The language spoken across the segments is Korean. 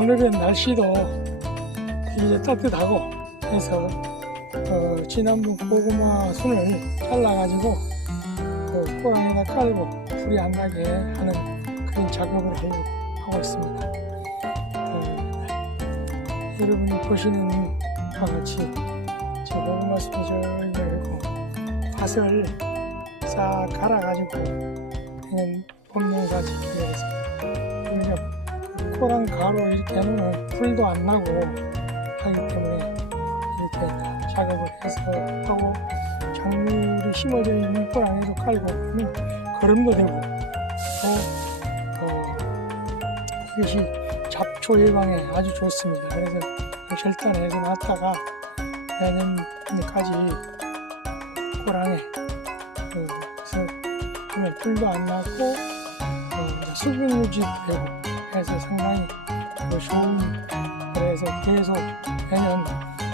오늘은 날씨도 이제 따뜻하고 해서 어, 지난번 고구마 순을 잘라가지고 그 포랑에다 깔고 불이 안 나게 하는 그런 작업을 하려고 하고 있습니다. 어, 여러분이 보시는 바와 같이 저 고구마 숲이 저기 있고 밭을 싹 갈아가지고 그냥 봄농사 짓기 위해서 코랑 가로 이렇게 하면 불도 안 나고 하기 때문에 이렇게 작업을 해서 하고 작물이 심어져 있는 포랑에도 깔고 그러면 거름도 되고 또 어, 이것이 잡초 예방에 아주 좋습니다. 그래서 절단해서 놨다가 내년까지 포랑에 그, 그래서 하면 불도 안 나고 어, 수분 유지도 되고 해서 상당히 그 좋은 그래서 계속 내년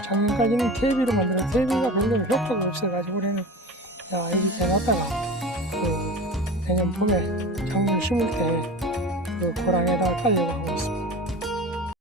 작년까지는 퇴비로 만들어 퇴비가 별로 효과가 없어가지고 우리는 야 이렇게 해놨다가 그 내년 봄에 작물 심을 때 그 고랑에다 깔려고 하고 있습니다.